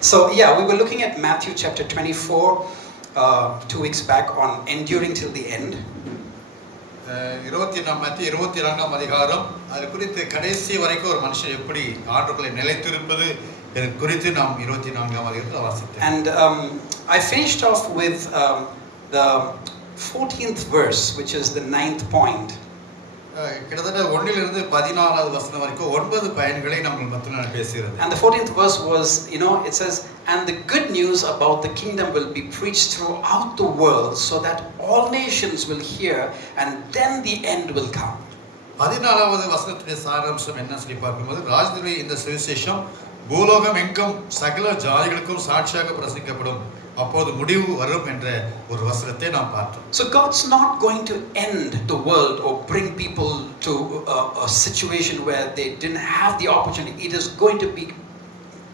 So yeah, we were looking at Matthew chapter 24 2 weeks back on enduring till the end. 24ஆம் அதிகாரம் அது குறித்து கடைசி வரைக்கும் ஒரு மனுஷன் எப்படி ஆண்டவருக்குள்ளே நிலைத்திருப்பது குறித்து நாம் 24ஆம் அதிகாரத்தில் வாசித்தோம். And I finished off with the 14th verse, which is the 9th point. கிட்டத்தட்ட 1 லிருந்து 14வது வசனம் வரைக்கும் 9 பயன்களை நம்ம மத்தியில பேசுகிறது. And the 14th verse was, it says, and the good news about the kingdom will be preached throughout the world so that all nations will hear, and then the end will come. 14வது வசனத்தின் சாராம்சம் என்ன சொல்லி பார்க்கும்போது, ராஜ்யத்திலே இந்த சுவிசேஷம் பூலோகம் எங்கும் சகல ஜாதிகளுக்கும் சாட்சியாக பிரசங்கிக்கப்படும், அப்போது முடிவு வரும் என்ற ஒரு வசனத்தை நாம் பார்த்தோம். So God's not going to end the world or bring people to a situation where they didn't have the opportunity. It is going to be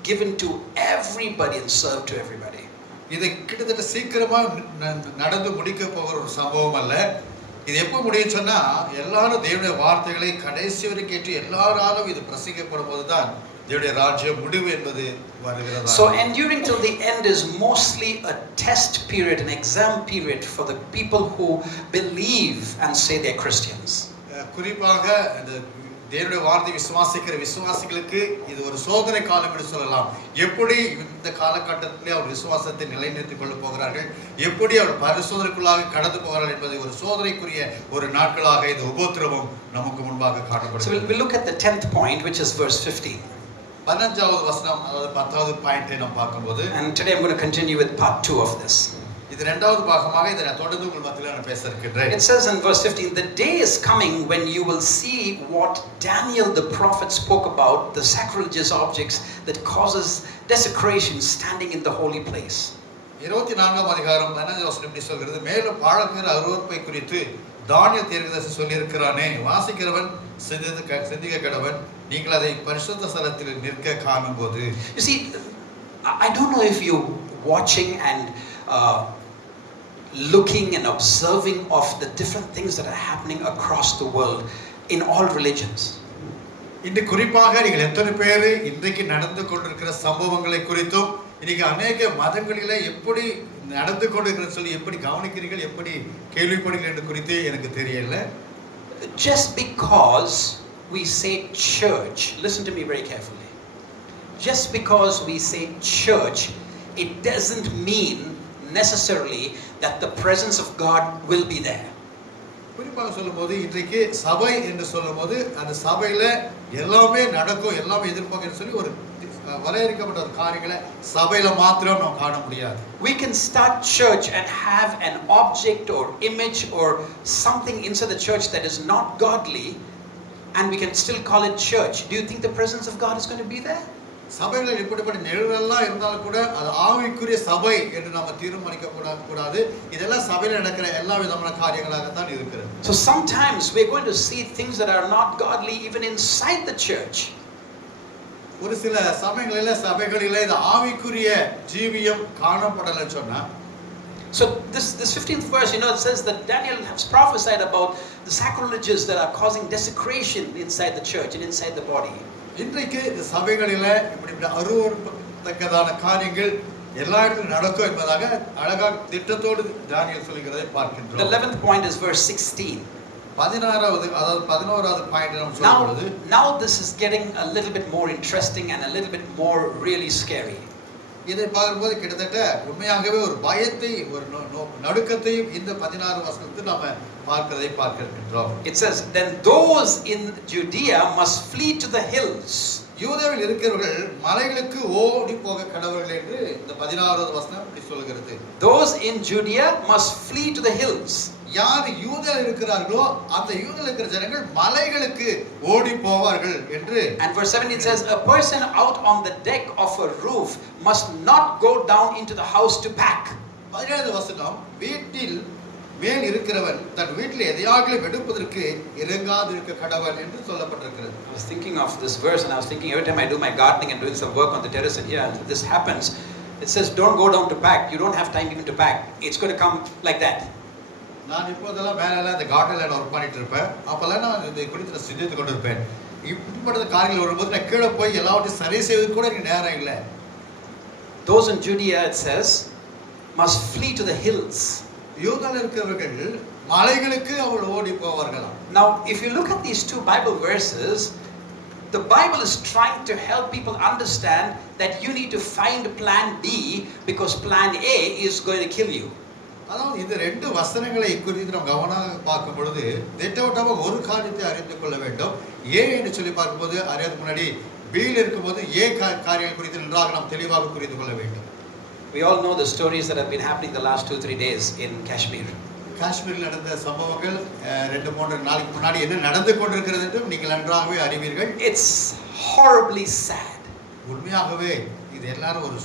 given to everybody and served to everybody. இது கிட்டத்தட்ட சீக்கிரமா நடந்து முடிக்க போகிற ஒரு சம்பவம் அல்ல. இது எப்போ முடியும் சொன்னா, எல்லாரும் தேவனுடைய வார்த்தைகளை கடைசி வரை கேட்டு எல்லாராலும் இது பிரசங்கிக்கப்படும் போதுதான் தேவனுடைய ராஜ்யம் முடிவு என்பது வருகிறது. So enduring till the end is mostly a test period, an exam period for the people who believe and say they're Christians. குறிப்பாக இந்த தேவனுடைய வார்த்தை விசுவாசிக்கிற விசுவாசிகளுக்கு இது ஒரு சோதனை காலம் என்று சொல்லலாம். எப்படி இந்த காலகட்டத்திலே அவர் விசுவாசத்தை நிலைநிறுத்திக் கொள்ள போகிறார்கள், எப்படி அவர் பரிசோதனைக்குள்ளாக கடந்து போகிறார்கள் என்பது ஒரு சோதனைக்குரிய ஒரு நாட்களாக இந்த உபத்திரவம் நமக்கு முன்பாக காணப்படுகிறது. So we'll look at the 10th point, which is verse 15. 15வது வசனம், அதாவது 10வது பாயிண்டை நாம் பார்க்கும்போது, and today I'm going to continue with part 2 of this. இது இரண்டாவது பாகமாக இதை நான் தொடர்ந்து உங்கள் மத்தியில நான் பேச இருக்கிறேன். It says in verse 15, the day is coming when you will see what Daniel the prophet spoke about, the sacrilegious objects that causes desecration standing in the holy place. 24ஆம் அதிகாரம் 15வது வசனம் இப்படி சொல்கிறது, மேலும் பாழாக்குகிற அருவருப்பை குறித்து தானியேல் தீர்க்கதரிசி சொல்லி இருக்கிறானே, வாசிக்கிறவன் சிந்திக்க கடவன், நீங்கள் அதை பரிசுத்த ஸ்தலத்தில் நிற்க காணும்போது. You see, I don't know if you watching and looking and observing of the different things that are happening across the world in all religions. இந்த குறிப்பாக நீங்கள் எத்தனை பேர் இன்றைக்கு நடந்து கொண்டிருக்கிற சம்பவங்களை குறித்தும் இன்னைக்கு अनेक மதங்களிலே எப்படி நடந்து கொண்டிருக்கிறது சொல்லி எப்படி கவனிக்கிறீர்கள், எப்படி கேள்விப்படுகிறீர்கள் என்று குறித்து எனக்கு தெரியல. Just because we say church, listen to me very carefully. Just because we say church, it doesn't mean necessarily that the presence of God will be there. குறிப்பாக சொல்லும்போது இன்றைக்கு சபை என்று சொல்லும்போது அந்த சபையில எல்லாமே நடக்கும், எல்லாமே எதிர்பார்க்கன்னு சொல்லி ஒரு வரையறுக்கப்பட்ட ஒரு காரியங்களை சபையில மாத்திரம் நாம் காண முடியாது. We can start church and have an object or image or something inside the church that is not godly, and we can still call it church. Do you think the presence of God is going to be there? சபையில இப்படிப்பட்ட நிழலெல்லாம் இருந்தாலும் கூட அது ஆவிக்குரிய சபை என்று நாம தீர்மானிக்க கூடாது. இதெல்லாம் சபையில நடக்கிற எல்லா விதமான காரியங்களாக தான் இருக்கிறது. So sometimes we're going to see things that are not godly even inside the church. ஒரு சில சமயங்களில சபைகளில இந்த ஆவிக்குரிய ஜீவியம் காணப்படலன்னு சொன்னா, so this 15th verse, it says that Daniel has prophesied about the sacrileges that are causing desecration inside the church and inside the body. இன்றைக்கு இந்த சபைகளில இப்படிப்பட்ட அருவருக்கத்தக்கதான காரியங்கள் எல்லா இடத்திலும் நடக்கும் என்பதாக அழகாக திட்டத்தோடு தானியேல் சொல்கிறதை பார்க்கின்றோம். The 11th point is verse 16. 11வது பாயிண்ட் நாம் சொல்லும்போது, now this is getting a little bit more interesting and a little bit more really scary. இதை பார்க்கும்போது கிட்டத்தட்ட உண்மையாகவே ஒரு பயத்தை ஒரு நடுக்கத்தையும் இந்த 16 வசனத்தில் நாம பார்க்கிறோம். It says, then those in Judea must flee to the hills. யூதேவில் இருக்கிறவர்கள் மலைகளுக்கு ஓடி போக கடவர்கள் என்று இந்த 16வது வசனம் இப்படி சொல்கிறது. Those in Judea must flee to the hills. யார் யூதேவில் இருக்கிறார்களோ அந்த யூதேவில் இருக்கிற ஜனங்கள் மலைகளுக்கு ஓடி போவார்கள் என்று. And verse 17 says, a person out on the deck of a roof must not go down into the house to pack. 17வது வசனம், வீட்டில் மேல் இருக்கிறவன் தன் வீட்டில் எதையாகிலும் எடுப்பதற்கு இறங்காதிருக்க கடவன் என்று சொல்லப்பட்டிருக்கிறது. I was thinking of this verse and I was thinking every time I do my gardening and doing some work on the terrace and here this happens, it says don't go down to pack. You don't have time even to pack. It's going to come like that. நான் இப்போதெல்லாம் மேலே அந்த கார்டனில் ஒர்க் பண்ணிட்டு இருப்பேன். அப்போல்லாம் நான் இதை குறித்து சிந்தித்து கொண்டு இருப்பேன். இப்படிப்பட்ட காரியங்கள் வரும்போது நான் கீழே போய் எல்லாவற்றையும் சரி செய்வது கூட எனக்கு நேரம் இல்லை. Those in Judea, it says, must flee to the hills. யூதாவில் இருக்கிறவர்கள் மலைகளுக்கு அவர்கள் ஓடி போவார்களாம். Now, if you look at these two Bible verses, the Bible is trying to help people understand that you need to find plan B because plan A is going to kill you. அதாவது இந்த ரெண்டு வசனங்களை குறித்து நாம் கவனமாக பார்க்கும் பொழுது திட்டவட்டமாக ஒரு காரியத்தை அறிந்து கொள்ள வேண்டும். ஏ என்று சொல்லி பார்க்கும்போது அறியாத முன்னாடி பியில் இருக்கும்போது ஏ காரியங்கள் குறித்து நன்றாக நாம் தெளிவாக புரிந்து கொள்ள வேண்டும். We all know the stories that have been happening the last 2-3 days in Kashmir. காஷ்மீரில் நடந்த சம்பவங்கள் 2-3 நாளைக்கு முன்னாடி என்ன நடந்து கொண்டிருக்கிறது என்று நீங்கள் நன்றாகவே அறிவீர்கள். It's horribly sad. உண்மையாகவே இது எல்லாரும் ஒரு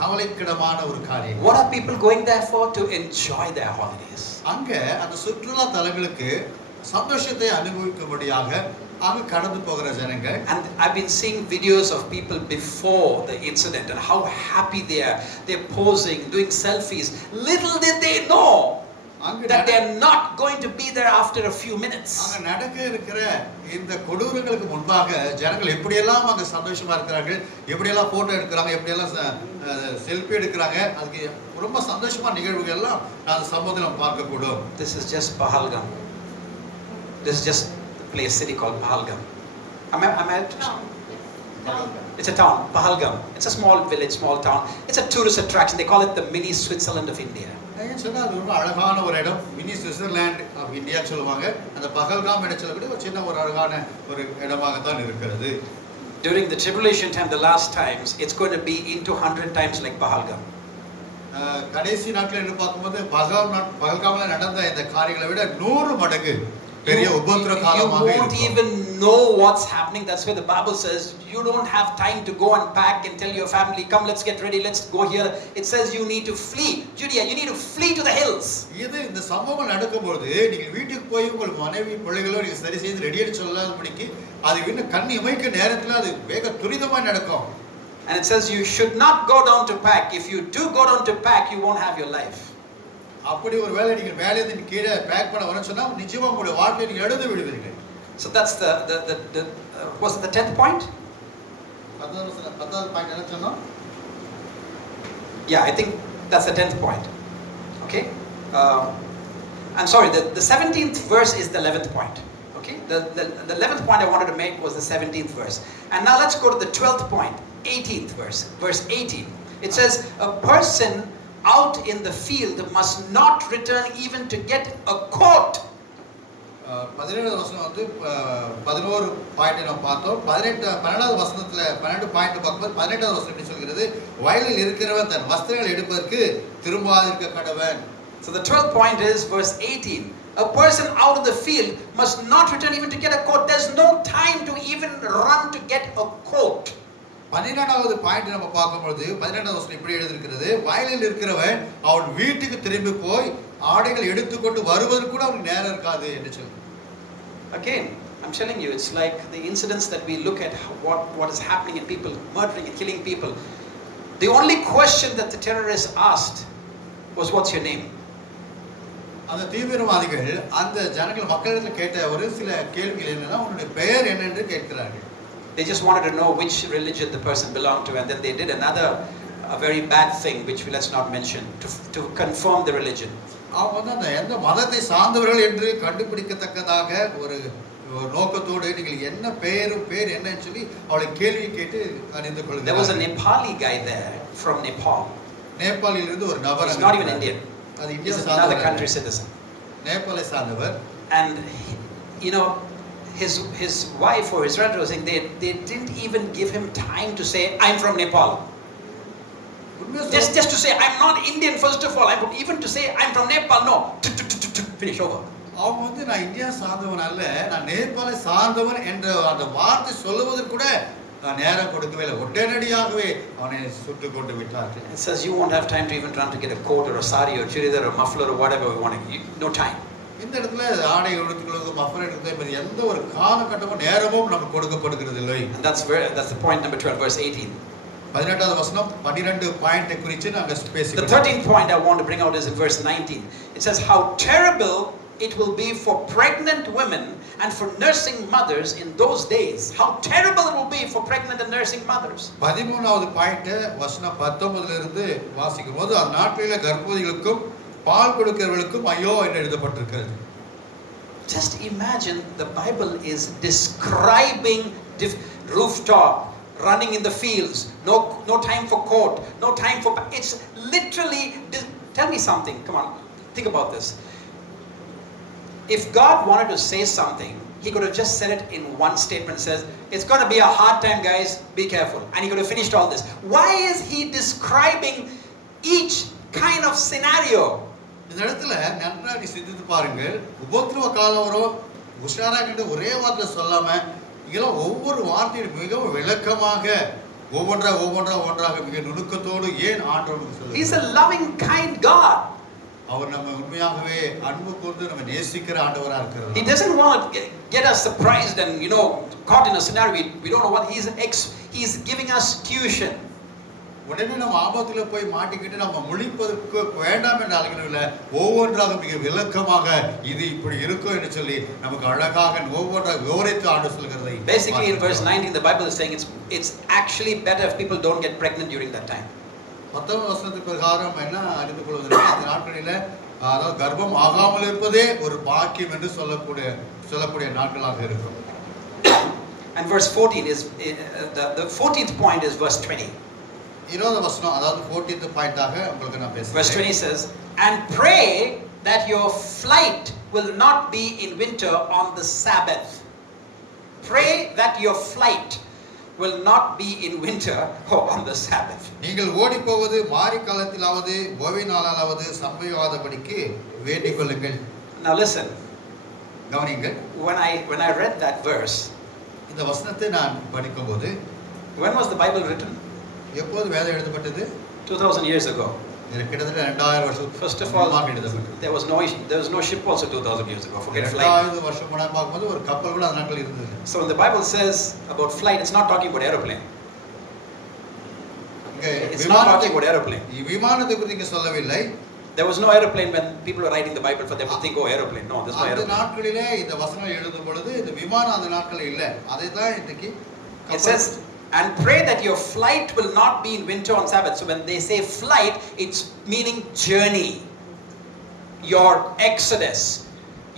கவலைக்கிடமான ஒரு காரியம். What are people going there for? To enjoy their holidays. அங்க அந்த சுற்றுலா தலங்களுக்கு சந்தோஷத்தை அனுபவிக்கும்படியாக அங்க கடந்து போகிற ஜனங்கள். And I've been seeing videos of people before the incident and how happy they are. They're posing, doing selfies. Little did they know that they are not going to be there after a few minutes. அங்க நடக்க இருக்கிற இந்த கொடூரங்களுக்கு முன்பாக ஜனங்கள் எப்படியெல்லாம் அங்க சந்தோஷமா இருக்கிறார்கள், எப்படியெல்லாம் போட்டோ எடுக்கிறாங்க, எப்படியெல்லாம் செல்ஃபி எடுக்கிறாங்க, அதுக்கு ரொம்ப சந்தோஷமா நிகழ்வுகள் எல்லாம் நான் சம்பவத்தில் பார்க்க கூடும். This is just Pahalgam. This is just the place, city called Pahalgam. Am I It's a town, Pahalgam. It's a small village, small town. It's a tourist attraction. They call it the mini Switzerland of India. சொன்னா அது ரொம்ப அழகான ஒரு இடம், mini Switzerland of India சொல்லுவாங்க. அந்த பகல்காம் இடம் சொல்லக்கூடிய ஒரு சின்ன ஒரு அழகான ஒரு இடமாக தான் இருக்கிறது. During the tribulation time, the last times, it's going to be into 100 times like Pahalgam. கடைசி நாட்கள் என்று பார்க்கும்போது பகல்காமில் நடந்த இந்த காரியங்களை விட 100 மடங்கு பெரிய உபத்திர காலமாக You இருக்கும். won't even know what's happening. That's why the Bible says you don't have time to go and pack and tell your family, come, let's get ready, let's go here. It says you need to flee. Judea, you need to flee to the hills. இது இந்த சம்பவம் நடக்கும்போது நீங்கள் வீட்டுக்கு போய் உங்கள் மனைவி பிள்ளைகளோ நீங்க சரி செய்து ரெடியாக சொல்லாதபடிக்கு அது இன்னும் கண் இமைக்க நேரத்தில் அது வேக துரிதமாக நடக்கும். And it says you should not go down to pack. If you do go down to pack, you won't have your life. அப்படி ஒரு வேளை நீங்கள் வேலையிலிருந்து கீழே பேக் பண்ண வரணும்னு சொன்னா நிச்சயமா உங்களுடைய வாழ்க்கையை நீங்க எழுந்து விடுவீர்கள். So that's the was it the 10th point? 10th point என்ன சொன்னோம்? Yeah, I think that's the 10th point. Okay? I'm sorry, the 17th verse is the 11th point. Okay? The 11th point I wanted to make was the 17th verse. And now let's go to the 12th point, 18th verse, verse 18. It says, a person out in the field must not return even to get a coat. 17வது வசனம் வந்து 11 பாயிண்ட் நம்ம பார்த்தோம். 12வது வசனத்துல 12 பாயிண்ட் பார்க்கும்போது 18வது வசனம் எப்படி சொல்கிறது? வயலில் இருக்கிறவன் தன் வஸ்திரங்களை எடுப்பதற்கு திரும்பாதிருக்க கடவன். So the 12th point is verse 18. A person out in the field must not return even to get a coat. There's no time to even run to get a coat. 12வது பாயிண்ட் நம்ம பார்க்கும்போது 12வது வசனம் இப்படி எழுதியிருக்கிறது, வயலில் இருக்கிறவன் அவன் வீட்டுக்கு திரும்பி போய் ஆடைகள் எடுத்துக்கொண்டு வருவதற்கு கூட அவனுக்கு நேரம் இருக்காது என்று சொல்லுது. Again, I'm telling you, it's like the incidents that we look at, what is happening in people, murdering and killing people. The only question that the terrorists asked was, what's your name? அந்த தீவிரவாதிகள் அந்த ஜனங்கள் மக்களிடத்தில் கேட்ட ஒரு சில கேள்விகள் என்னன்னா, உன்னுடைய பெயர் என்ன என்று கேட்கிறார்கள். They just wanted to know which religion the person belonged to, and then they did a very bad thing, which let's not mention, to confirm the religion. அவங்க வந்து அந்த எந்த மதத்தை சார்ந்தவர்கள் என்று கண்டுபிடிக்கத்தக்கதாக ஒரு நோக்கத்தோடு நீங்கள் என்ன பேர் என்னன்னு சொல்லி அவளை கேள்வி கேட்டு அறிந்து கொள்கிறார்கள். There was a Nepali guy there from Nepal. நேபாளில் இருந்து ஒரு நபர். He's not even Indian. அது இந்தியா He's சார்ந்தவர். another country citizen. நேபாளை சார்ந்தவர். And you know, his wife or his relative was saying they didn't even give him time to say I'm from Nepal. Just to say I'm not Indian first of all. Even to say I'm from Nepal, no. Finish over. அவங்க வந்து நான் இந்தியா சார்ந்தவன் அல்ல, நான் நேபாளை சார்ந்தவன் என்ற அந்த வார்த்தை சொல்லுவதற்கு கூட நேரம் கொடுக்கவே இல்லை. உடனடியாகவே அவனை சுட்டு கொண்டு விட்டார்கள். It says you won't have time to even run to get a coat or a sari or churidar or muffler or whatever you want. No time. இந்த இடத்துல ஆடை எடுத்துக்கிறது, மஃப்ளர் எடுத்துக்கிறது, எந்த ஒரு காலகட்டமும் நேரமும் நமக்கு கொடுக்கப்படுகிறது இல்லை. And that's the point number 12, verse 18. 18வது வசனம் 12 பாயிண்டை குறித்து நாங்க பேசிக்கிறோம். The 13th point I want to bring out is in verse 19. It says how terrible it will be for pregnant women and for nursing mothers in those days. How terrible it will be for pregnant and nursing mothers. 13வது point வசனம் 19 இருந்து வாசிக்கும்போது அந்த நாட்களிலே கர்ப்பவதிகளுக்கும் பால் கொடுக்கிறவர்களுக்கும் ஐயோ என்று எழுதப்பட்டிருக்கிறது. Just imagine the Bible is describing rooftop, running in the fields, no time for court, no time for, it's literally, tell me something, come on, think about this. If God wanted to say something, he could have just said it in one statement, says, it's going to be a hard time guys, be careful, and he could have finished all this. Why is he describing each kind of scenario? இந்த இடத்துல நன்றாக சிந்தித்து பாருங்கள். உபத்திரவ காலம் வரும் உஷாராகிட்டு ஒரே வார்த்தை சொல்லாம இதெல்லாம் ஒவ்வொரு வார்த்தையும் மிகவும் விளக்கமாக ஒவ்வொன்றாக மிக நுணுக்கத்தோடு ஏன் ஆண்டவருக்கு சொல்லுங்க. He's a loving kind God. அவர் நம்ம உண்மையாகவே அன்பு கூர்ந்து நம்ம நேசிக்கிற ஆண்டவரா இருக்கிறார். He doesn't want to get us surprised and caught in a scenario we don't know what he's giving us tuition. உடனே நம்ம ஆபத்துல போய் மாட்டிக்கிட்டு நம்ம முழிப்பதற்கு வேண்டாம் என்ற அழைக்கவில்லை. ஒவ்வொன்றாக மிக விளக்கமாக இது இப்படி இருக்கும் என்று சொல்லி நமக்கு அழகாக ஒவ்வொன்றாக விவரித்து ஆண்டு சொல்கிறதை. Basically in verse 19 the Bible is saying it's actually better if people don't get pregnant during that time. 19 வசனத்துக்கு பிரகாரம் என்ன அறிந்து கொள்வதற்கு அந்த நாட்களில அதாவது கர்ப்பம் ஆகாமல் இருப்பதே ஒரு பாக்கியம் என்று சொல்லக்கூடிய நாட்களாக இருக்கும். And verse 14 is the 14th point is verse 20. 20 வசனம் அதாவது 14th பாயிண்டாக உங்களுக்கு நான் பேசுறேன். Verse 20 says, and pray that your flight will not be in winter on the Sabbath. Pray that your flight will not be in winter or on the Sabbath. நீங்கள் ஓடி போவது மாரி காலத்திலாவது ஓய்வு நாளாலாவது சம்பவிக்காதபடிக்கு வேண்டிக் கொள்ளுங்கள். Now listen. கவனியுங்கள். When I read that verse, இந்த வசனத்தை நான் படிக்கும்போது when was the Bible written? எப்போது வேதம் எழுதப்பட்டது? 2000 years ago. கிட்டத்தட்ட 2000 வருஷம். First of all, there was no ship also 2000 years ago. Forget flight. 2000 வருஷம் முன்னாடி பார்க்கும்போது ஒரு கப்பல் கூட அந்த நாட்கள் இருந்தது. So when the Bible says about flight, it's not talking about airplane. It's not talking about airplane. விமானத்தை குறித்து இங்க சொல்லவில்லை. There was no airplane when people were writing the Bible for them to think, oh, airplane. No, there's no airplane. அந்த நாட்களிலே இந்த வசனம் எழுதும் பொழுது இந்த விமானம் அந்த நாட்களில் இல்லை. அதை தான் இன்னைக்கு it says, and pray that your flight will not be in winter on Sabbath. So when they say flight, it's meaning journey. Your exodus,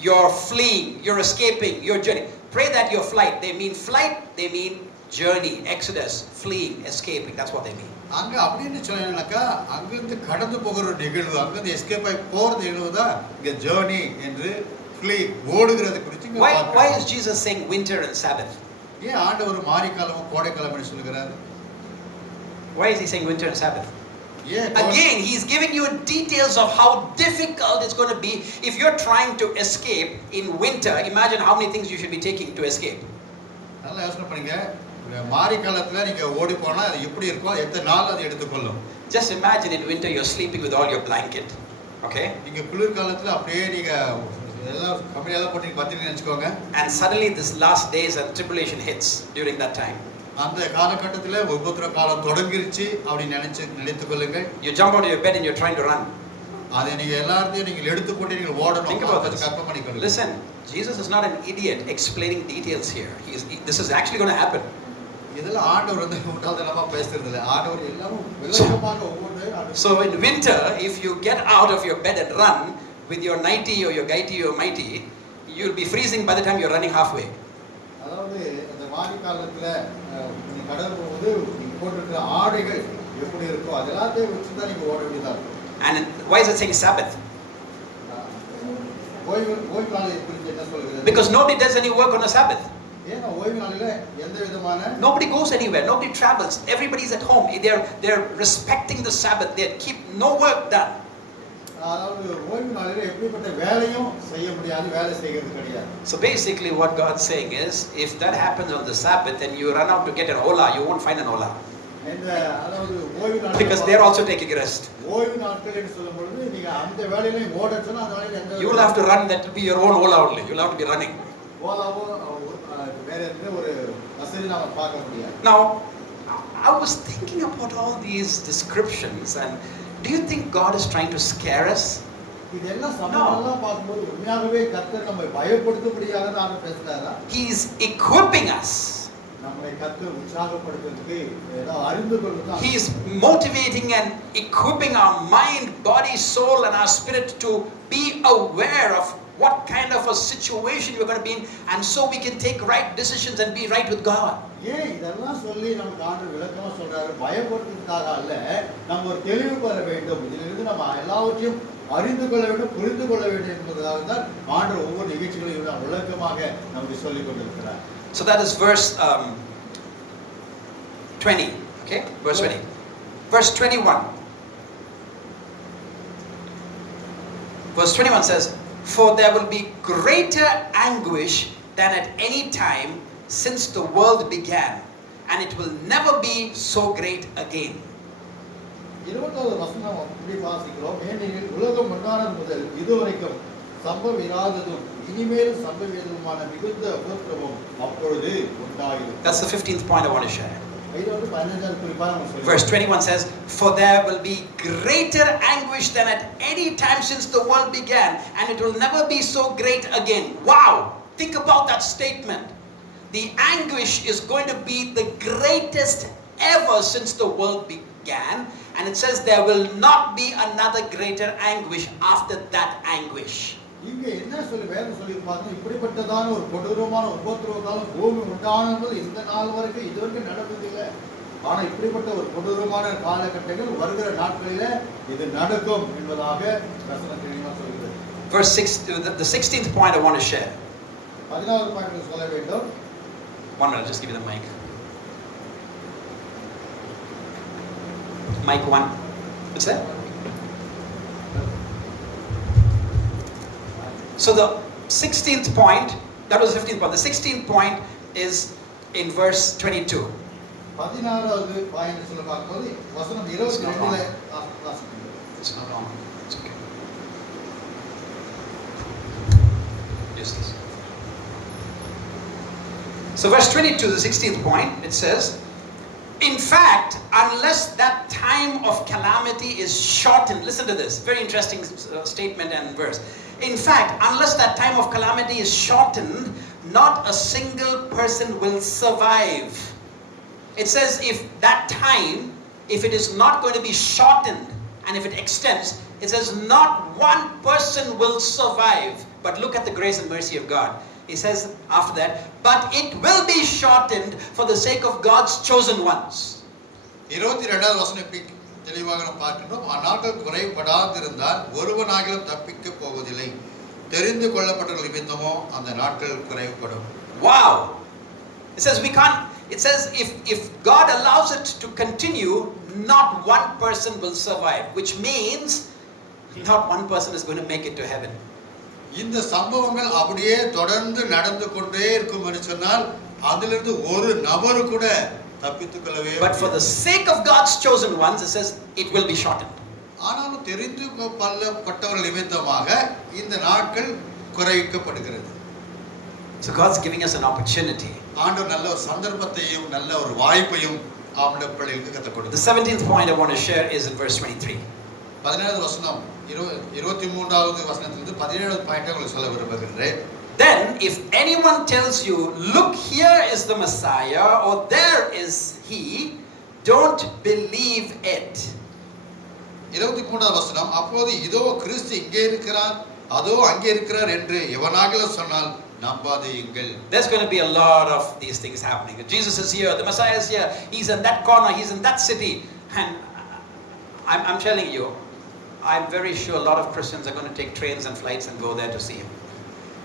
your fleeing, your escaping, your journey. Pray that your flight, they mean journey, exodus, fleeing, escaping. That's what they mean. அங்க அப்படின்னு சொன்னாக்கா அங்கிருந்து கடந்து போகிற ஒரு நிகழ்வு, அங்கிருந்து எஸ்கேப் ஆகி போற நிகழ்வு தான் இங்க ஜர்னி என்று flee ஓடுகிறது குறித்து. Why is Jesus saying winter and Sabbath? ஏன் ஆண்டவர் மாரி காலம் கோடை காலம் என்று சொல்கிறார்? Why is he saying winter and Sabbath? Yeah. Again, he's giving you details of how difficult it's going to be if you're trying to escape in winter. Imagine how many things you should be taking to escape. நல்லா யோசனை பண்ணுங்க. மாரி காலத்துல நீங்க ஓடி போனா அது எப்படி இருக்கும்? எத்தனை நாள் அது எடுத்துக்கொள்ளும்? Just imagine in winter you're sleeping with all your blanket. Okay? நீங்க குளிர் காலத்துல அப்படியே நீங்க எல்லாம் கம்பெனியெல்லாம் போட்டு பத்திரிக்கை நினைச்சுக்கோங்க. And suddenly this last days and tribulation hits during that time. அந்த காலகட்டத்துல உபத்திர காலம் தொடங்கிருச்சு அப்படி நினைத்துக் கொள்ளுங்கள். You jump out of your bed and you're trying to run. அதை நீங்க எல்லாத்தையும் நீங்க எடுத்து போட்டு நீங்க ஓடணும். Think about this. கற்பனை பண்ணிக்கொள்ளுங்க. Listen, Jesus is not an idiot explaining details here. This is actually going to happen. இதெல்லாம் ஆண்டவர் வந்து முட்டாள்தனமா பேசுறது இல்ல. ஆண்டவர் எல்லாம் விளக்கமாக ஒவ்வொரு. So in winter, if you get out of your bed and run with your nightie or your gaiety or mighty, you'll be freezing by the time you're running halfway. அதாவது அந்த மாரி காலத்துல நீங்க கடல் போகும்போது நீங்க போட்டுக்கிற ஆடைகள் எப்படி இருக்கோ அதெல்லாத்தையும் வச்சு தான் நீங்க ஓட வேண்டியதா இருக்கும். And why is it saying Sabbath? ஓய்வு நாளை குறித்து என்ன சொல்கிறது? Because nobody does any work on a Sabbath. ஏன்னா ஓய்வு நாளில எந்த விதமான Nobody goes anywhere, nobody travels, everybody's at home. They're respecting the Sabbath. They keep no work done. அதாவது ஓய்வு நாளில எப்படிப்பட்ட வேலையும் செய்ய முடியாது, வேலை செய்கிறது கிடையாது. So basically what God's saying is, if that happens on the Sabbath and you run out to get an Ola, you won't find an Ola. இந்த அதாவது ஓய்வு நாள் Because they're also taking rest. ஓய்வு நாட்கள் என்று சொல்லும்போது நீங்க அந்த வேலையில ஓடச்சனா அந்த வேலையில எந்த You will have to run, that will be your own Ola only. You'll have to be running. ஓலாவோ வேற எந்த ஒரு வசதி நாம பார்க்க முடியாது. Now I was thinking about all these descriptions, and do you think God is trying to scare us? இதெல்லாம் சம்பவங்கள்லாம் பார்க்கும்போது உண்மையாகவே கர்த்தர் நம்மை பயப்படுத்தும்படியாக தான் பேசுறாரா? He is equipping us. நம்மை கர்த்தர் உற்சாகப்படுத்துறதுக்கு ஏதாவது அறிந்து கொள்வது. He is motivating and equipping our mind, body, soul and our spirit to be aware of what kind of a situation we're going to be in, and so we can take right decisions and be right with God. ஏன் இதெல்லாம் சொல்லி நமக்கு ஆண்டவர் விளக்கமா சொல்றாரு? பயப்படுத்துறதுக்காக அல்ல, நம்ம ஒரு தெளிவு பெற வேண்டும், இதிலிருந்து நம்ம எல்லாவற்றையும் அறிந்து கொள்ள வேண்டும், புரிந்து கொள்ள வேண்டும் என்பதற்காக தான் ஆண்டவர் ஒவ்வொரு நிகழ்ச்சிகளையும் விளக்கமாக நமக்கு சொல்லிக் கொண்டிருக்கிறார். So that is verse 20. Okay, verse 20. Verse 21. Verse 21 says, "For there will be greater anguish than at any time since the world began, and it will never be so great again." 20வது வசனம் அப்படி வாசிக்கிறோம். ஏனெனில் உலகம் உண்டானது முதல் இதுவரைக்கும் சம்பவிராததும் இனிமேல் சம்பவியதுமான மிகுந்த உபத்திரவம் அப்பொழுது உண்டாயிரும். That's the 15th point I want to share. இது வந்து 15வது குறிப்பா நம்ம சொல்றோம். Verse 21 says, "For there will be greater anguish than at any time since the world began, and it will never be so great again." Wow! Think about that statement. The anguish is going to be the greatest ever since the world began, and it says there will not be another greater anguish after that anguish. இங்க என்ன சொல்லி வேதம் சொல்லி பார்த்தா இப்படிப்பட்டதான ஒரு கொடூரமான உபத்திரவ காலம் பூமி உண்டானது இந்த நாள் வரைக்கும் இதுவரைக்கும் நடந்ததில்லை. ஆனா இப்படிப்பட்ட ஒரு கொடூரமான காலகட்டங்கள் வருகிற நாட்களில இது நடக்கும் என்பதாக வசனம் தெளிவா சொல்கிறது. Verse 6, the 16th point I want to share. 16வது பாயிண்ட் சொல்ல வேண்டும். 1 minute, just give me the mic. Mic 1. What's that? So the 16th point, that was the 15th point. The 16th point is in verse 22. 16வது point சொல்ல பார்க்கும்போது வசனம் 22ல வாசிக்கிறோம். It's not wrong. It's okay. Just this. So verse 22, the 16th point, it says, "In fact, unless that time of calamity is shortened," listen to this, very interesting statement and verse. "In fact, unless that time of calamity is shortened, not a single person will survive." It says if that time, if it is not going to be shortened and if it extends, it says not one person will survive. But look at the grace and mercy of God. He says after that, "But it will be shortened for the sake of God's chosen ones." 22வது வசனம் தெளிவாக நாம் பார்க்கிறோம். அந்நாட்கள் குறைபடாதிருந்தால் ஒருவனாகிலும் தப்பிக்க போவதில்லை, தெரிந்து கொள்ளப்பட்டவர்கள் நிமித்தமோ அந்த நாட்கள் குறைபடும். Wow! It says we can't. It says if God allows it to continue, not one person will survive, which means not one person is going to make it to heaven. இந்த சம்பவங்கள் அப்படியே தொடர்ந்து நடந்து கொண்டே இருக்கும் என்று சொன்னால் அதிலிருந்து ஒரு நபர் கூட தப்பித்துக் கொள்ளவே. But for the sake of God's chosen ones, it says it will be shortened. ஆனாலும் தெரிந்து கொள்ளப்பட்டவர்கள் நிமித்தமாக இந்த நாட்கள் குறைக்கப்படுகிறது. So God's giving us an opportunity. ஆண்டவர் நல்ல ஒரு சந்தர்ப்பத்தையும் நல்ல ஒரு வாய்ப்பையும் அவருடைய பிள்ளைகளுக்கு கற்றுக் கொடுத்தார். The 17th point I want to share is in verse 23. 17வது வசனம் 23வது வசனத்திலிருந்து 17வது பாயிண்ட் உங்களுக்கு சொல்ல விரும்புகிறேன். Then if anyone tells you, "Look, here is the Messiah," or "There is he," don't believe it. 23வது வசனம், அப்போது இதோ கிறிஸ்து இங்கே இருக்கிறார், அதோ அங்கே இருக்கிறார் என்று எவனாகிலும் சொன்னால் நம்பாதீங்கள். There's going to be a lot of these things happening. Jesus is here, the Messiah is here, he's in that corner, he's in that city, and I'm telling you, I'm very sure a lot of Christians are going to take trains and flights and go there to see him.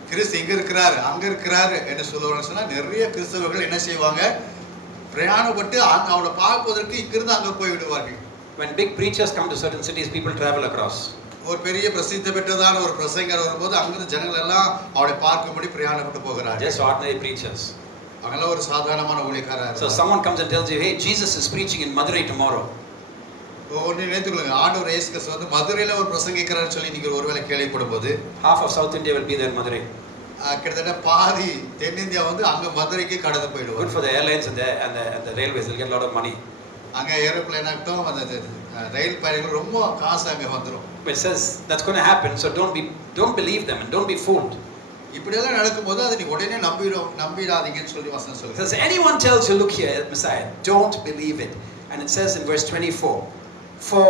கிறிஸ்து இங்க இருக்கிறார் அங்க இருக்கிறார் என்று சொல்லுவாங்க. சொன்னா நிறைய கிறிஸ்தவர்கள் என்ன செய்வாங்க, பிரயாணப்பட்டு அவனை பார்ப்பதற்கு இங்கிருந்து அங்க போய் விடுவார்கள். When big preachers come to certain cities, people travel across. ஒரு பெரிய பிரசித்தி பெற்றதான ஒரு பிரசங்கர் வரும்போது அங்கிருந்து ஜனங்கள் எல்லாம் அவனை பார்க்கும்படி பிரயாணப்பட்டு போகிறார்கள். Just ordinary preachers. அவங்கள ஒரு சாதாரணமான ஊழியக்காரர். So someone comes and tells you, "Hey, Jesus is preaching in Madurai tomorrow." ஒன்னு நினைத்துக்கொள்ளுங்க, ஆண்டவர் இயேசு கிறிஸ்து வந்து மதுரையில ஒரு பிரசங்கிக்கிறார் சொல்லி நீங்க ஒருவேளை கேள்விப்படும்போது, half of South India will be there in Madurai. கிட்டத்தட்ட பாதி தென்னிந்தியா வந்து அங்க மதுரைக்கு கடந்து போயிடுவாங்க. Good for the airlines and the railways, they'll get a lot of money. அங்க ஏரோப்ளேன் ஆகட்டும் அந்த ரயில் பயணிகள் ரொம்ப காசு அங்க வந்துரும். It says that's going to happen, so don't believe them and don't be fooled. இப்படி எல்லாம் நடக்கும்போது அதை நீ உடனே நம்பிடாதீங்கன்னு சொல்லி வசனம் சொல்லுது. It says anyone tells you, look here, Messiah, don't believe it. And it says in verse 24, for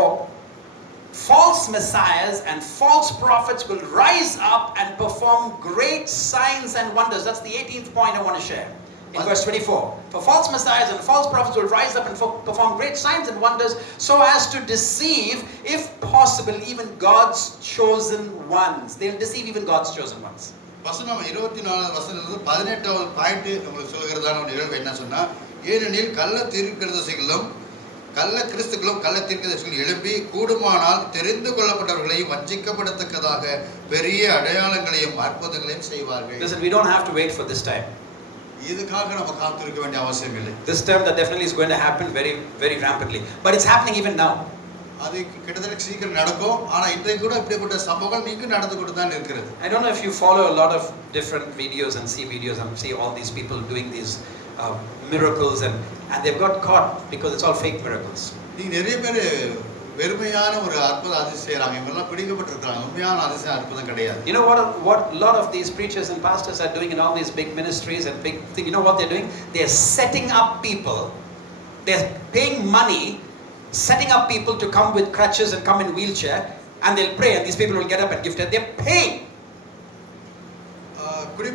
false messiahs and false prophets will rise up and perform great signs and wonders. That's the 18th point I want to share. In verse 24, for false messiahs and false prophets will rise up and perform great signs and wonders so as to deceive, if possible, even God's chosen ones. They'll deceive even God's chosen ones. வசனம் 24 வசனத்துல 18வது பாயிண்ட் உங்களுக்கு சொல்கிறதான ஒரு நிகழ்வு என்ன சொன்னா, ஏனெனில் கள்ள தீர்க்கதரிசிகளும் கள்ள கிறிஸ்துக்களும் கள்ள தீர்க்கதரிசிகளும் எழும்பி கூடுமானால் தெரிந்து கொள்ளப்பட்டவர்களையும் வஞ்சிக்கப்படத்தக்கதாக பெரிய அடையாளங்களையும் அற்புதங்களையும் செய்வார்கள். Listen, we don't have to wait for this time. இதுக்காக நம்ம காத்திருக்க வேண்டிய அவசியம் இல்லை. This term that definitely is going to happen very very rapidly, but it's happening even now. அது கிட்டத்தட்ட சீக்கிரம் நடக்கும். ஆனா இன்றைக்கு கூட இப்படிப்பட்ட சம்பவங்கள் நீங்க நடந்து கொண்டு தான் இருக்கிறது. I don't know if you follow a lot of different videos and see videos and see all these people doing these miracles and they've got caught because it's all fake miracles. நீங்க நிறைய பேர் வெறுமையான ஒரு அற்புத அதிசயம் செய்றாங்க. இவங்கெல்லாம் பிடிக்கப்பட்டிருக்காங்க. உண்மையான அதிசயம் அற்புதம் கிடையாது. You know what a lot of these preachers and pastors are doing in all these big ministries and big thing, you know what they're doing? They're setting up people. They're paying money, setting up people to come with crutches and come in wheelchair, and they'll pray and these people will get up and give it. They're paying.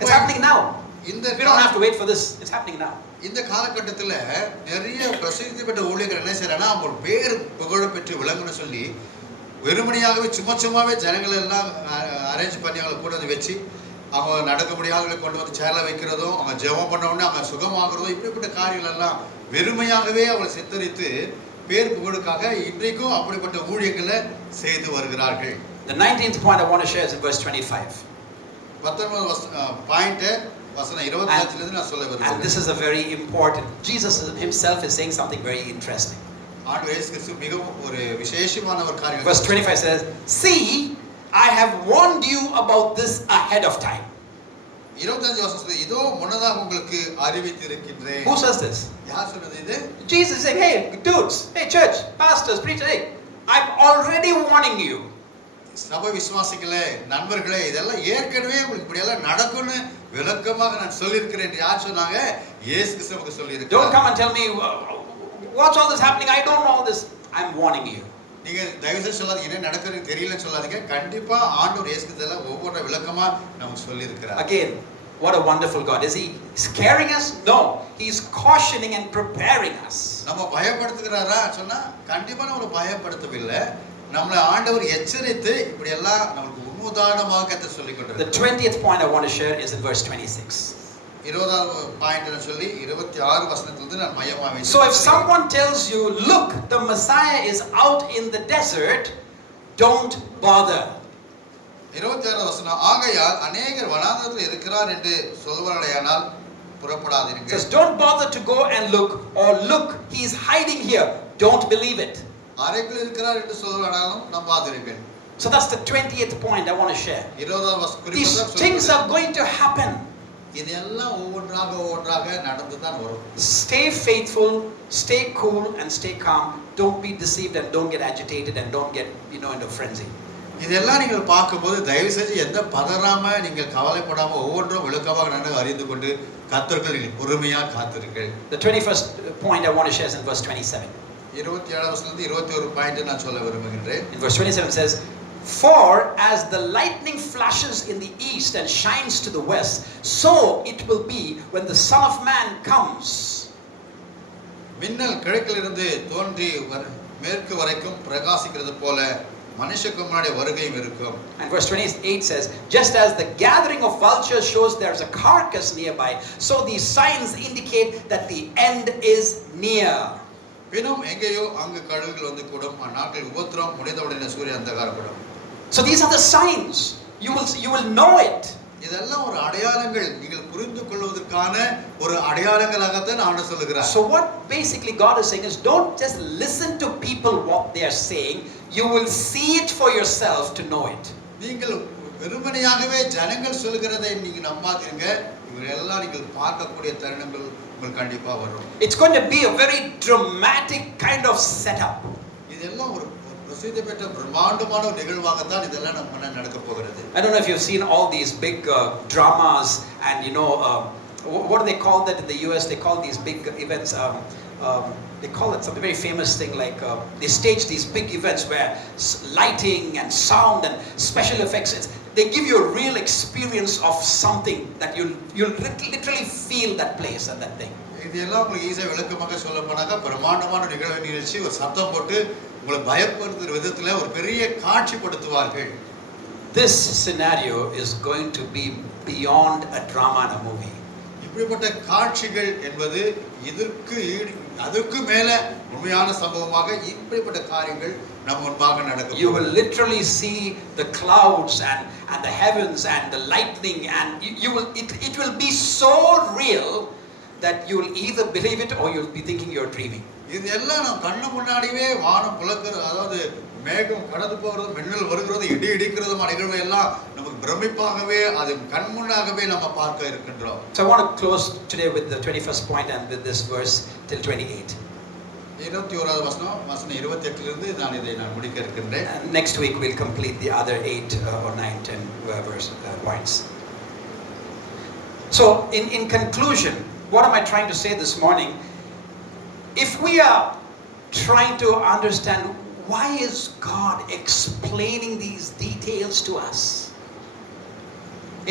It's happening now. We don't have to wait for this. It's happening now. இந்த காலகட்டத்துல நிறைய பிரசித்தி பெற்ற ஊழியர்கள் என்ன செய்யறாங்கன்னா, அவங்க பேர் புகழ பெற்று விளங்குன்னு சொல்லி வெறுமனையாகவே சும்மாவே ஜனங்கள் எல்லாம் அரேஞ்ச் பண்ணி அவங்களை கூட வந்து வச்சு அவங்க நடக்க முடியாதவங்களை கொண்டு வந்து சேர்ல வைக்கிறதும், அவங்க ஜெபம் பண்ண உடனே அவங்க சுகமாகிறதும், இப்படிப்பட்ட காரியங்கள் எல்லாம் வெறுமையாகவே அவங்களை சித்தரித்து பேர் புகழுக்காக இன்றைக்கும் அப்படிப்பட்ட ஊழியங்களை செய்து வருகிறார்கள். The 19th point I want to share is in verse 25. 19வது பாயிண்ட் வசனம் 25 ல இருந்து நான் சொல்ல விரும்புகிறேன். And this is a very important. Jesus himself is saying something very interesting. ஆண்டவர் இயேசு கிறிஸ்து மிகவும் ஒரு விசேஷமான ஒரு காரியம். Verse 25 says, "See, I have warned you about this ahead of time." 25 வசனத்துல இதோ முன்னதாக உங்களுக்கு அறிவித்திருக்கின்றேன். Who says this? யார் சொல்றது இது? Jesus is saying, "Hey dudes, hey church, pastors, preachers, hey, I'm already warning you." சபை விசுவாசிகளே, நண்பர்களே, இதெல்லாம் ஏற்கனவே உங்களுக்கு இப்படி எல்லாம் நடக்கும்னு விளக்கமாக நான் சொல்லியிருக்கிறேன் என்று யார் சொன்னாங்க? இயேசு கிறிஸ்து நமக்கு சொல்லியிருக்கிறார். Don't come and tell me what's all this happening, I don't know all this. I'm warning you. நீங்க தயவு செய்து சொல்லாதீங்க, என்ன நடக்குதுன்னு தெரியலன்னு சொல்லாதீங்க. கண்டிப்பா ஆண்டவர் இயேசு கிறிஸ்து எல்லாம் ஒவ்வொரு விளக்கமா நமக்கு சொல்லியிருக்கிறார். Again, what a wonderful God. Is he scaring us? No, he's cautioning and preparing us. நம்ம பயப்படுத்துகிறாரா சொன்னா கண்டிப்பா நம்மள பயப்படுத்தவில்லை. நம்மளை ஆண்டவர் எச்சரித்து இப்படி எல்லாம் நமக்கு உதாரணமாக கத்த சொல்லிக் கொண்டிருக்கிறார். The 20th point I want to share is in verse 26. 20வது பாயிண்ட் நான் சொல்லி 26 வசனத்திலிருந்து நான் மையமா வைக்கிறேன். So if someone tells you, look, the Messiah is out in the desert, don't bother. 26 வசனம், ஆகையால் அநேகர் வனாந்தரத்தில் இருக்கிறார் என்று சொல்வார்களேயானால் புறப்படாதீர்கள். Says don't bother to go and look, or look, he is hiding here, don't believe it. அறைக்குள் இருக்கிறார் என்று சொல்வார்களாலும் நம்பாதீர்கள். So that's the 20th point I want to share. 20வது These things are going to happen. இதெல்லாம் ஒவ்வொன்றாக நடந்து தான் வரும். Stay faithful, stay cool and stay calm. Don't be deceived and don't get agitated and don't get, into frenzy. இதெல்லாம் நீங்கள் பார்க்கும்போது தயவு செஞ்சு எந்த பதறாம நீங்கள் கவலைப்படாம ஒவ்வொன்றும் விளக்கமாக நன்றாக அறிந்து கொண்டு கர்த்தருக்குள் பொறுமையா காத்திருங்கள். The 21st point I want to share is in verse 27. 27 வசனத்துல 21 பாயிண்ட் நான் சொல்ல விரும்புகிறேன். In verse 27 says, "For as the lightning flashes in the east and shines to the west, so it will be when the Son of Man comes." மின்னல் கிழக்கிலிருந்து தோன்றி மேற்கு வரைக்கும் பிரகாசிக்கிறது போல மனுஷகுமாரனுடைய வருகையும் இருக்கும். And verse 28 says, "Just as the gathering of vultures shows there's a carcass nearby, so these signs indicate that the end is near." பின்னும் எங்கேயோ அங்கு கடல்கள் வந்து கூடும், நாட்கள் உபத்திரம் முடிந்தவுடனே சூரியன் அந்தகாரப்படும். So these are the signs. You will know it. இதெல்லாம் ஒரு அடையாளங்கள், நீங்கள் புரிந்து கொள்வதற்கான ஒரு அடையாளங்களாகத்தான் ஆண்டவர் சொல்லுகிறார். So what basically God is saying is, don't just listen to people what they are saying, you will see it for yourself to know it. நீங்கள் வெறுமனையாகவே ஜனங்கள் சொல்கிறதை நீங்க நம்பாதீங்க, இவரெல்லாம் நீங்கள் பார்க்கக்கூடிய தருணங்கள் உங்களுக்கு கண்டிப்பா வரும். It's going to be a very dramatic kind of setup. இது இதெல்லாம் ஒரு பிரசித்தி பெற்ற பிரம்மாண்டமான ஒரு நிகழ்வாகத்தான் இதெல்லாம் நம்ம நடக்க போகிறது. I don't know if you've seen all these big dramas and what do they call that in the US? They call these big events they call it something very famous thing like they stage these big events where lighting and sound and special effects, they give you a real experience of something that you'll literally feel that place and that thing. இதெல்லாம் உங்களுக்கு ஈஸியா விளக்கமாக சொல்ல போனாக்கா பிரம்மாண்டமான நிகழ்வு நிகழ்ச்சி ஒரு சத்தம் போட்டு உங்களை பயப்படுத்துற விதத்துல ஒரு பெரிய காட்சிப்படுத்துவார்கள். This scenario is going to be beyond a drama and a movie. இப்படிப்பட்ட காட்சிகள் என்பது அதற்கு மேல உண்மையான சம்பவமாக இப்படிப்பட்ட காரியங்கள் நம் முன்பாக நடக்கும். You will literally see the clouds and the heavens and the lightning and it will be so real that you will either believe it or you'll be thinking you're dreaming. இதெல்லாம் நம்ம கண்ணு முன்னாடியே வானம் புலக்கிறது, அதாவது மேகம் கடந்து போகிறது, மின்னல் வருகிறது, இடி இடிக்கிறதுமான நிகழ்வு எல்லாம் நமக்கு பிரமிப்பாகவே அது கண் முன்னாகவே நம்ம பார்க்க இருக்கின்றோம். So I want to close today with the 21st point and with this verse till 28. 21வது வசனம் 28 இலிருந்து நான் முடிக்க இருக்கின்றேன். Next week we'll complete the other 8 or 9 10 verse points. So in conclusion, what am I trying to say this morning? If we are trying to understand why is God explaining these details to us,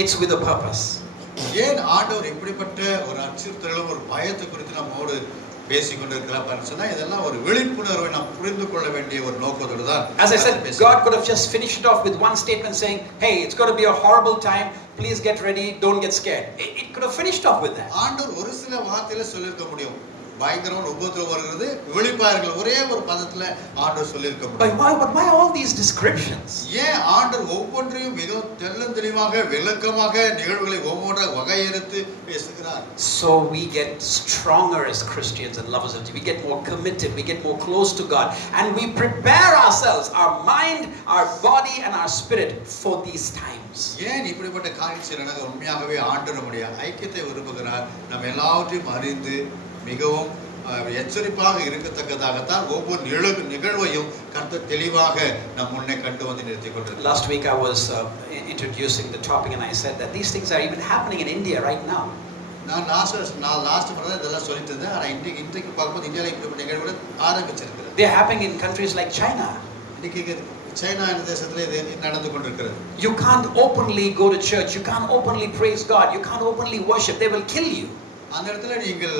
it's with a purpose. ஏன் ஆண்டவர் இப்படிப்பட்ட ஒரு அச்சுறுத்தலும் ஒரு பயத்தை குறித்து நம்மோடு பேசிக்கொண்டிருக்கிறார் சொன்னா இதெல்லாம் ஒரு விழிப்புணர்வை நாம் புரிந்து கொள்ள வேண்டிய ஒரு நோக்கத்தோடு தான். As I said, God could have just finished it off with one statement saying, hey, it's going to be a horrible time, please get ready, don't get scared. It could have finished off with that. ஆண்டவர் ஒரு சில வார்த்தையில சொல்லிருக்க முடியும், பயங்கரமான உபத்திரவம் வருகிறது, விழிப்பாருங்கள், ஒரே ஒரு பதத்துல ஆண்டவர் சொல்லிருக்க முடியும். But why all these descriptions? ஏன் ஆண்டவர் ஒவ்வொன்றையும் மிக தெளிவாக விளக்கமாக நிகழ்வுகளை ஒவ்வொன்றாக வகையறுத்து பேசுகிறார்? So we get stronger as Christians and lovers of Jesus. We get more committed, we get more close to God, and we prepare ourselves, our mind, our body and our spirit for these times. ஏன் இப்படிப்பட்ட காரியம் செய்யறாங்க? உண்மையாகவே ஆண்டவர் நம்முடைய ஐக்கியத்தை விரும்புகிறார். நம்ம எல்லாவற்றையும் அறிந்து மிகவும் எச்சரிப்பாக இருக்கத்தக்கதாகத்தான் ஒவ்வொரு நிகழ்வையும் கர்த்தர் தெளிவாக நம் முன்னே கண்டு வந்து நிறுத்திக் கொண்டிருக்கிறார். Last week I was introducing the topic and I said that these things are even happening in India right now. நான் லாஸ்ட் முறை இதெல்லாம் சொல்லிட்டு இருந்தேன். ஆனா இன்றைக்கு பார்க்கும்போது இந்தியாவில் இப்படிப்பட்ட நிகழ்வுகள் ஆரம்பிச்சிருக்கிறது. They are happening in countries like China. இன்னைக்கு சைனா என்ற தேசத்துல இது நடந்து கொண்டிருக்கிறது. You can't openly go to church, you can't openly praise God, you can't openly worship, they will kill you. அந்த இடத்துல நீங்கள்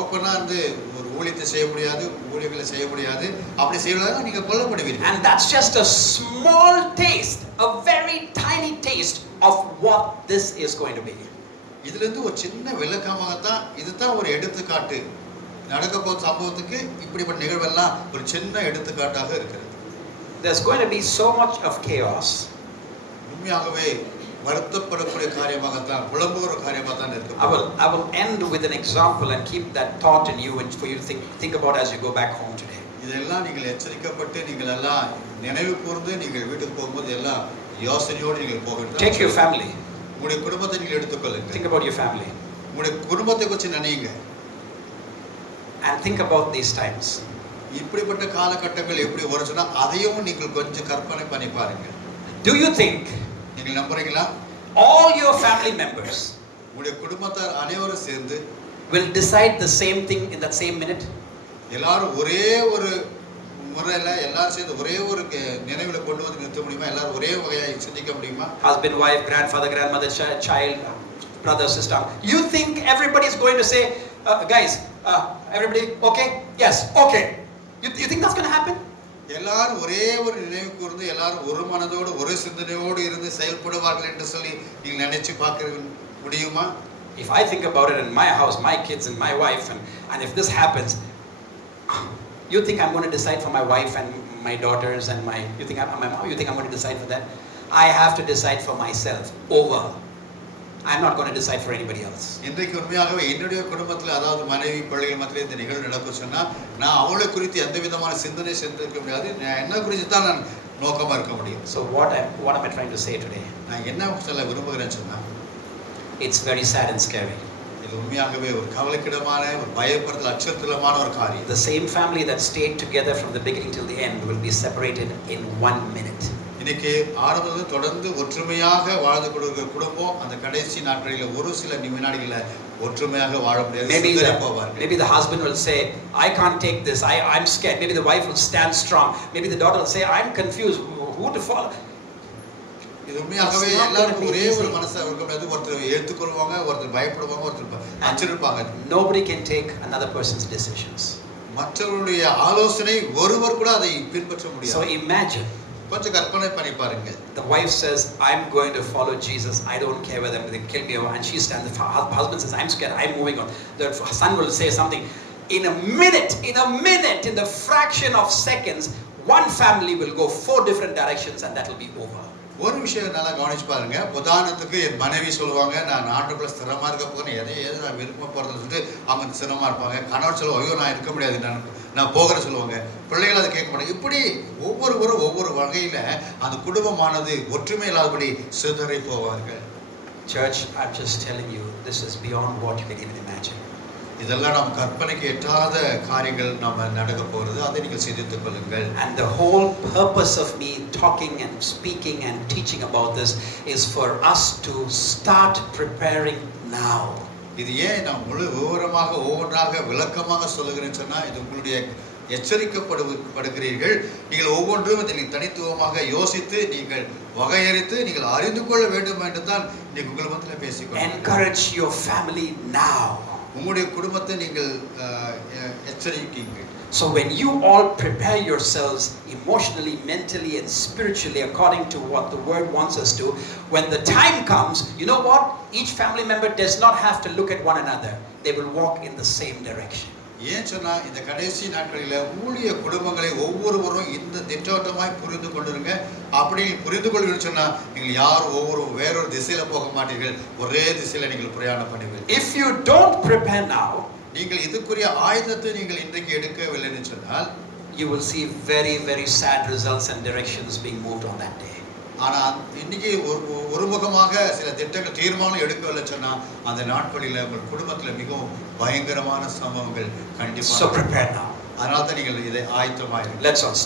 ஓப்பனா வந்து ஒரு ஊழியத்தை செய்ய முடியாது, ஊழியங்களை செய்ய முடியாது, அப்படி செய்யலாம் நீங்க கொல்லப்படுவீர்கள். And that's just a small taste, a very tiny taste of what this is going to be. இதுல இருந்து ஒரு சின்ன விளக்கமாக தான் இதுதான் ஒரு எடுத்துக்காட்டு. நடக்க போற சம்பவத்துக்கு இப்படிப்பட்ட நிகழ்வெல்லாம் ஒரு சின்ன எடுத்துக்காட்டாக இருக்கிறது. There's going to be so much of chaos. உண்மையாகவே வருத்தப்படக்கூடிய காரியமாகத்தான், புலம்புகிற காரியமாகத்தான் இருக்கு. I will end with an example and keep that thought in you and for you to think about as you go back home today. இதெல்லாம் நீங்கள் எச்சரிக்கப்பட்டு நீங்கள் எல்லாம் நினைவு கூர்ந்து நீங்கள் வீட்டுக்கு போகும்போது எல்லாம் யோசனையோடு நீங்கள் போக வேண்டும். Take your family. உங்களுடைய குடும்பத்தை நீங்கள் எடுத்துக்கொள்ளுங்க. Think about your family. உங்களுடைய குடும்பத்தை குறித்து நினையுங்க. And think about these times. இப்படிப்பட்ட காலகட்டங்கள் எப்படி வருதுன்னா அதையும் நீங்கள் கொஞ்சம் கற்பனை பண்ணி பாருங்க. Do you think நீங்கள் நம்புறீங்களா? all your family members உங்களுடைய குடும்பத்தார் அனைவரும் சேர்ந்து will decide the same thing in that same minute? எல்லாரும் ஒரே ஒரு முறையில எல்லாரும் சேர்ந்து ஒரே ஒரு நினைவுல கொண்டு வந்து நிறுத்த முடியுமா? எல்லாரும் ஒரே வகையாக சிந்திக்க முடியுமா? Husband, wife, grandfather, grandmother, child, brother, sister. You think everybody is going to say, guys, everybody okay? Yes, okay. You think that's going to happen? எல்லாரும் ஒரே ஒரு நினைவு கூர்ந்து எல்லாரும் ஒரு மனதோடு ஒரு சிந்தனையோடு இருந்து செயல்படுவார்கள் என்று சொல்லி நீங்க நினைச்சு பார்க்க முடியுமா? If I think about it in my house, my kids and my wife, and if this happens, you think I'm going to decide for my wife and my daughters and you think I'm going to decide for that? I have to decide for myself over. I'm not going to decide for anybody else. இன்றைக்கு உண்மையாகவே என்னுடைய குடும்பத்தில் அதாவது மனைவி பிள்ளைகள் மத்தியிலே இந்த நிகழ்வு நடக்கும் சொன்னா நான் அவளை குறித்து எந்த விதமான சிந்தனை செஞ்சிருக்க முடியாது. நான் என்ன குறித்து தான் நான் நோக்கமா இருக்க முடியும். So what am I trying to say today? நான் என்ன சொல்ல விரும்புகிறேன்னு சொன்னா it's very sad and scary. இது உண்மையாகவே ஒரு கவலைக்கிடமான ஒரு பயப்படுதல் அச்சத்துலமான ஒரு காரியம். The same family that stayed together from the beginning till the end will be separated in 1 minute. இன்னைக்கு ஆரம்பத்துல தொடர்ந்து ஒற்றுமையாக வாழ்ந்து கொண்டிருக்கிற குடும்பம் அந்த கடைசி நாட்களில ஒரு சில வினாடிகள ஒற்றுமையாக வாழ முடியாது. Maybe the husband will say, I can't take this, I'm scared. Maybe the wife will stand strong. Maybe the daughter will say, I'm confused, who to follow. இது உண்மையாகவே எல்லாருக்கும் ஒரே ஒரு மனசு இருக்கும்போது ஒருத்தர் ஏத்துக்கொள்வாங்க, ஒருத்தர் பயப்படுவாங்க, ஒருத்தர் அஞ்சிருப்பாங்க. Nobody can take another person's decisions. மற்றவருடைய ஆலோசனை ஒருவர் கூட அதை பின்பற்ற முடியாது. So imagine, கொஞ்சம் கற்பனை பண்ணி பாருங்க. The wife says, I'm going to follow Jesus, I don't care whether they kill me, and she stands. The husband says, I'm scared, I'm moving on. The son will say something. In a minute, in the fraction of seconds, one family will go 4 different directions, and that will be over. ஒரு விஷயம் நல்லா கவனிச்சு பாருங்க. உதாரணத்துக்கு என் மனைவி சொல்லுவாங்க, நான் நாட்டுக்குள்ள ஸ்திரமா இருக்க போறேன், எதை நான் விரும்ப போறதுன்னு சொல்லிட்டு அவங்க ஸ்திரமா இருப்பாங்க. கணவர் சொல்லுவாங்க, ஐயோ நான் இருக்க முடியாது, நான் போகிறேன்னு சொல்லுவாங்க. பிள்ளைகள் அதை கேட்க மாட்டாங்க. இப்படி ஒவ்வொருவரும் ஒவ்வொரு வகையில அந்த குடும்பமானது ஒற்றுமை இல்லாதபடி சிதறி போவார்கள். Church, I'm just telling you, this is beyond what you can even imagine. இதெல்லாம் நம்ம கற்பனைக்கு எட்டாத காரியங்கள் நாம நடக்க போறது. அதை நீங்கள் சிந்தித்துக் கொள்ளுங்கள். And the whole purpose of me talking and speaking and teaching about this is for us to start preparing now. இது ஏன் நான் முழு விவரமாக ஒவ்வொன்றாக விளக்கமாக சொல்லுகிறேன்னு சொன்னா, இது உங்களுடைய எச்சரிக்கப்படுகிறீர்கள். நீங்கள் ஒவ்வொன்றும் இதில் தனித்துவமாக யோசித்து நீங்கள் வகையறித்து நீங்கள் அறிந்து கொள்ள வேண்டும் என்று தான் இன்னைக்கு உங்கள் மத்தியில் பேசிக்கொள்கிறேன். Encourage your family now. உங்களுடைய குடும்பத்தை நீங்கள் எச்சரிக்கீங்கள். So when you all prepare yourselves emotionally, mentally and spiritually according to what the word wants us to, when the time comes, you know what? Each family member does not have to look at one another. They will walk in the same direction. ஏன் சொன்னா இந்த கடைசி நாட்களில ஊழிய குடும்பங்களை ஒவ்வொருவரும் இந்த திட்டவட்டமாய் புரிந்து கொண்டிருங்க. அப்படி புரிந்து கொள்வீர்கள் சொன்னா நீங்கள் யாரும் வேறொரு திசையில போக மாட்டீர்கள். ஒரே திசையில நீங்கள் பிரயாணம் பண்ணுவீர்கள். If you don't prepare now, நீங்கள் இதுக்குரிய ஆயுதத்தை நீங்கள் இன்றைக்கு எடுக்கவில்லைன்னு சொன்னால், you will see very, very sad results and directions being moved on that day. ஆனா இன்னைக்கு ஒருமுகமாக சில திட்டங்கள் தீர்மானம் எடுக்கவில்லை சொன்னா அந்த நாட்களில உங்கள் குடும்பத்துல மிகவும் பயங்கரமான சம்பவங்கள் கண்டிப்பா. So prepare now. அதனால தான் நீங்கள் இதை ஆயத்தமாயிருங்க. Let's all